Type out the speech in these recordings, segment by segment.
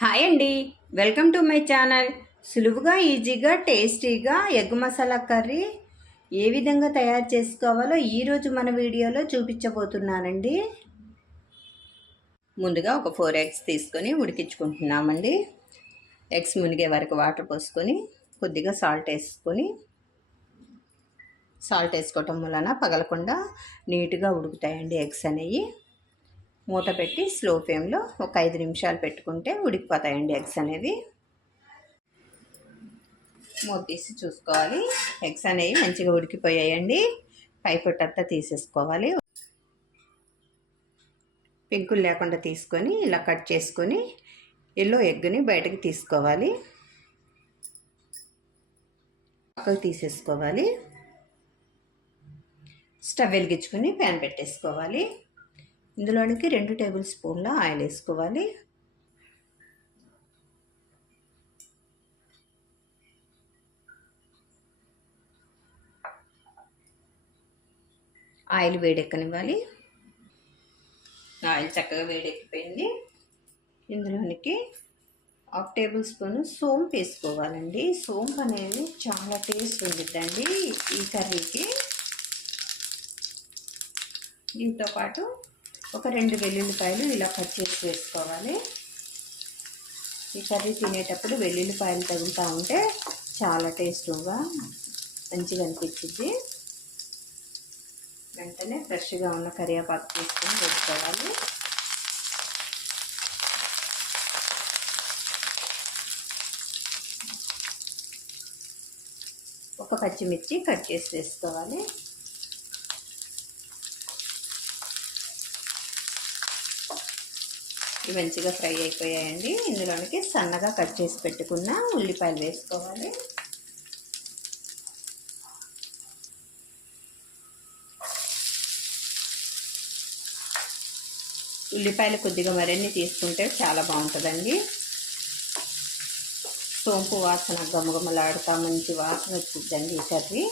Hi అండి. Welcome to my channel. సులువుగా ఈజీగా టేస్టీగా ఎగ్ మసాలా కర్రీ ఏ విధంగా తయారు చేసుకోవాలో ఈరోజు మన వీడియోలో చూపించబోతున్నానండి. ముందుగా ఒక ఫోర్ ఎగ్స్ తీసుకొని ఉడికించుకుంటున్నామండి. ఎగ్స్ మునిగే వరకు వాటర్ పోసుకొని కొద్దిగా సాల్ట్ వేసుకొని సాల్ట్ వేసుకోవటం వలన పగలకుండా నీట్గా ఉడుకుతాయండి ఎగ్స్ అనేవి. మూత పెట్టి స్లో ఫ్లేమ్లో ఒక ఐదు నిమిషాలు పెట్టుకుంటే ఉడికిపోతాయండి ఎగ్స్ అనేవి. మూత తీసి చూసుకోవాలి. ఎగ్స్ అనేవి మంచిగా ఉడికిపోయాయండి. పైపొట్టంతా తీసేసుకోవాలి. పెంకులు లేకుండా తీసుకొని ఇలా కట్ చేసుకొని ఎల్లో ఎగ్ని బయటకు తీసుకోవాలి. పక్కకు తీసేసుకోవాలి. స్టవ్ వెలిగించుకొని ప్యాన్ పెట్టేసుకోవాలి. ఇందులోనికి రెండు టేబుల్ స్పూన్ల ఆయిల్ వేసుకోవాలి. ఆయిల్ వేడెక్కనివ్వాలి. ఆయిల్ చక్కగా వేడెక్కిపోయింది. ఇందులోనికి హాఫ్ టేబుల్ స్పూన్ సోంపు వేసుకోవాలండి. సోంపు అనేది చాలా టేస్ట్ ఉంటుందండి ఈ కర్రీకి. దీంతో పాటు ఒక రెండు వెల్లుల్లిపాయలు ఇలా కట్ చేసి వేసుకోవాలి. ఈ కర్రీ తినేటప్పుడు వెల్లుల్లిపాయలు తగులుతూ ఉంటే చాలా టేస్ట్గా మంచిగా అనిపించింది వెంటనే ఫ్రెష్గా ఉన్న కరివేపాకు తీసుకొని వేసుకోవాలి. ఒక పచ్చిమిర్చి కట్ చేసి వేసుకోవాలి. ఇవి మంచిగా ఫ్రై అయిపోయాయండి. ఇందులోనికి సన్నగా కట్ చేసి పెట్టుకున్న ఉల్లిపాయలు వేసుకోవాలి. ఉల్లిపాయలు కొద్దిగా మరిన్ని తీసుకుంటే చాలా బాగుంటుందండి. సోంపు వాసన గమగమలాడుతా మంచి వాసన వచ్చిందండి ఈ కర్రీ.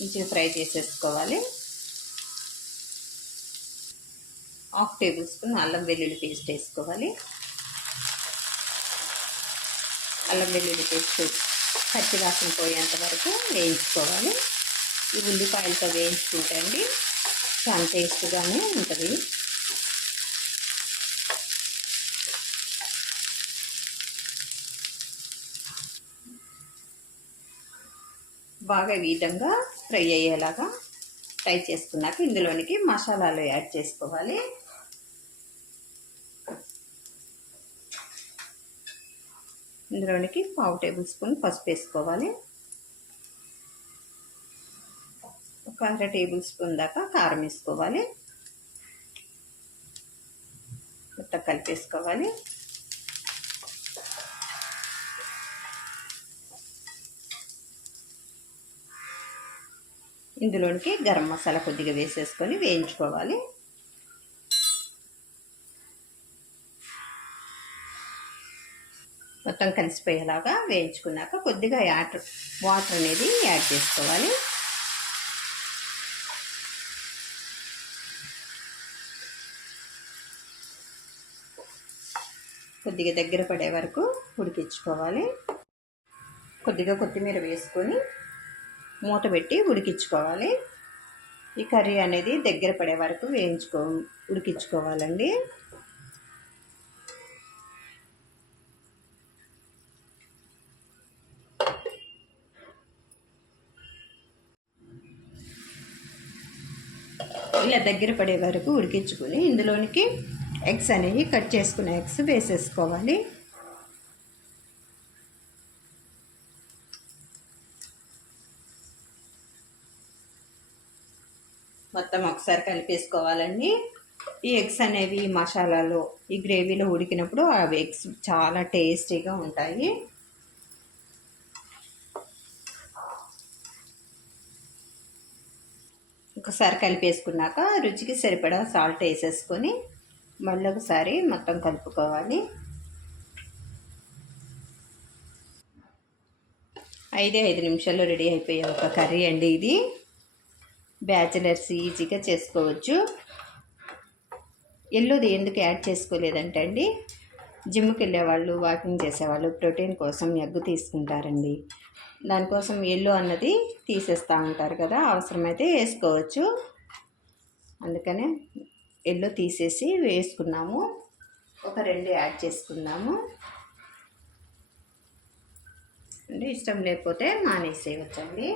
మంచిగా ఫ్రై చేసేసుకోవాలి. హాఫ్ టేబుల్ స్పూన్ అల్లం వెల్లుల్లి పేస్ట్ వేసుకోవాలి. అల్లం వెల్లుల్లి పేస్ట్ పచ్చి వాసన పోయేంత వరకు వేయించుకోవాలి. ఈ ఉల్లిపాయలతో వేయించుకుంటే అండి చాలా టేస్ట్గానే ఉంటుంది. బాగా ఈ విధంగా ఫ్రై అయ్యేలాగా ఫ్రై చేసుకున్నాక ఇందులోనికి మసాలాలు యాడ్ చేసుకోవాలి. ఇందులోనికి పావు టేబుల్ స్పూన్ పసుపు వేసుకోవాలి. ఒక అర టేబుల్ స్పూన్ దాకా కారం వేసుకోవాలి. మొత్తం కలిపేసుకోవాలి. ఇందులోనికి గరం మసాలా కొద్దిగా వేసేసుకొని వేయించుకోవాలి. మొత్తం కలిసిపోయేలాగా వేయించుకున్నాక కొద్దిగా వాటర్ వాటర్ అనేది యాడ్ చేసుకోవాలి. కొద్దిగా దగ్గర పడే వరకు ఉడికించుకోవాలి. కొద్దిగా కొత్తిమీర వేసుకొని మూత పెట్టి ఉడికించుకోవాలి. ఈ కర్రీ అనేది దగ్గర పడే వరకు వేయించుకో ఉడికించుకోవాలండి. ఇలా దగ్గర పడే వరకు ఉడికించుకొని ఇందులోనికి ఎగ్స్ అనేవి కట్ చేసుకున్న ఎగ్స్ వేసేసుకోవాలి. మొత్తం ఒకసారి కలిపేసుకోవాలండి. ఈ ఎగ్స్ అనేవి మసాలాలో ఈ గ్రేవీలో ఉడికినప్పుడు ఆ ఎగ్స్ చాలా టేస్టీగా ఉంటాయి. ఒకసారి కలిపేసుకున్నాక రుచికి సరిపడా సాల్ట్ వేసేసుకొని మళ్ళీ ఒకసారి మొత్తం కలుపుకోవాలి. ఐదే ఐదు నిమిషాల్లో రెడీ అయిపోయే ఒక కర్రీ అండి ఇది. బ్యాచిలర్స్ ఈజీగా చేసుకోవచ్చు. ఎల్లోది ఎందుకు యాడ్ చేసుకోలేదంటే అండి జిమ్కి వెళ్ళేవాళ్ళు వాకింగ్ చేసేవాళ్ళు ప్రోటీన్ కోసం ఎగ్గు తీసుకుంటారండి. దానికోసం ఎల్లో అన్నది తీసేస్తూ ఉంటారు కదా అవసరమైతే వేసుకోవచ్చు. అందుకనే ఎల్లో తీసేసి వేసుకున్నాము. ఒక రెండు యాడ్ చేసుకున్నాము అంటే ఇష్టం లేకపోతే మానేసేయవచ్చండి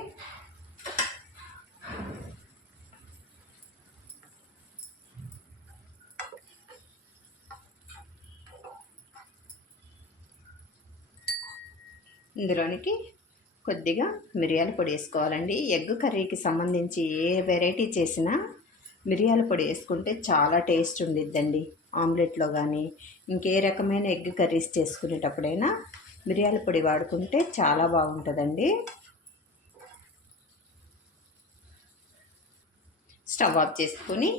ఇందులోనికి కొద్దిగా మిరియాల పొడి వేసుకోవాలండి. ఎగ్ కర్రీకి సంబంధించి ఏ వెరైటీ చేసినా మిరియాల పొడి వేసుకుంటే చాలా టేస్ట్ ఉండిద్దండి. ఆమ్లెట్లో కానీ ఇంకే రకమైన ఎగ్ కర్రీస్ చేసుకునేటప్పుడైనా మిరియాల పొడి వాడుకుంటే చాలా బాగుంటుందండి. స్టవ్ ఆఫ్ చేసుకొని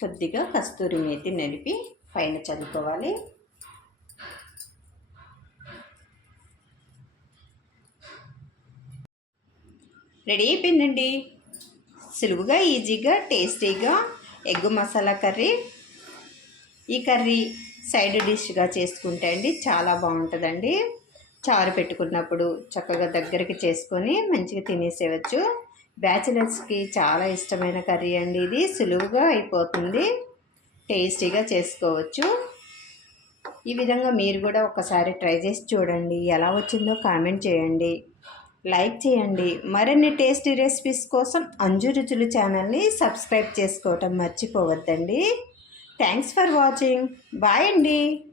కొద్దిగా కస్తూరి మేతి నలిపి పైన చల్లుకోవాలి. రెడీ అయిపోయిందండి. సులువుగా ఈజీగా టేస్టీగా ఎగ్ మసాలా కర్రీ. ఈ కర్రీ సైడ్ డిష్గా చేసుకుంటే అండి చాలా బాగుంటుందండి. చారు పెట్టుకున్నప్పుడు చక్కగా దగ్గరికి చేసుకొని మంచిగా తినేసేవచ్చు బ్యాచిలర్స్కి చాలా ఇష్టమైన కర్రీ అండి ఇది. సులువుగా అయిపోతుంది. టేస్టీగా చేసుకోవచ్చు. ఈ విధంగా మీరు కూడా ఒకసారి ట్రై చేసి చూడండి. ఎలా వచ్చిందో కామెంట్ చేయండి. లైక్ చేయండి. మరిన్ని టేస్టీ రెసిపీస్ కోసం అంజు రుచులు ఛానల్ని సబ్స్క్రైబ్ చేసుకోవటం మర్చిపోవద్దండి. Thanks for watching. బాయ్ అండి.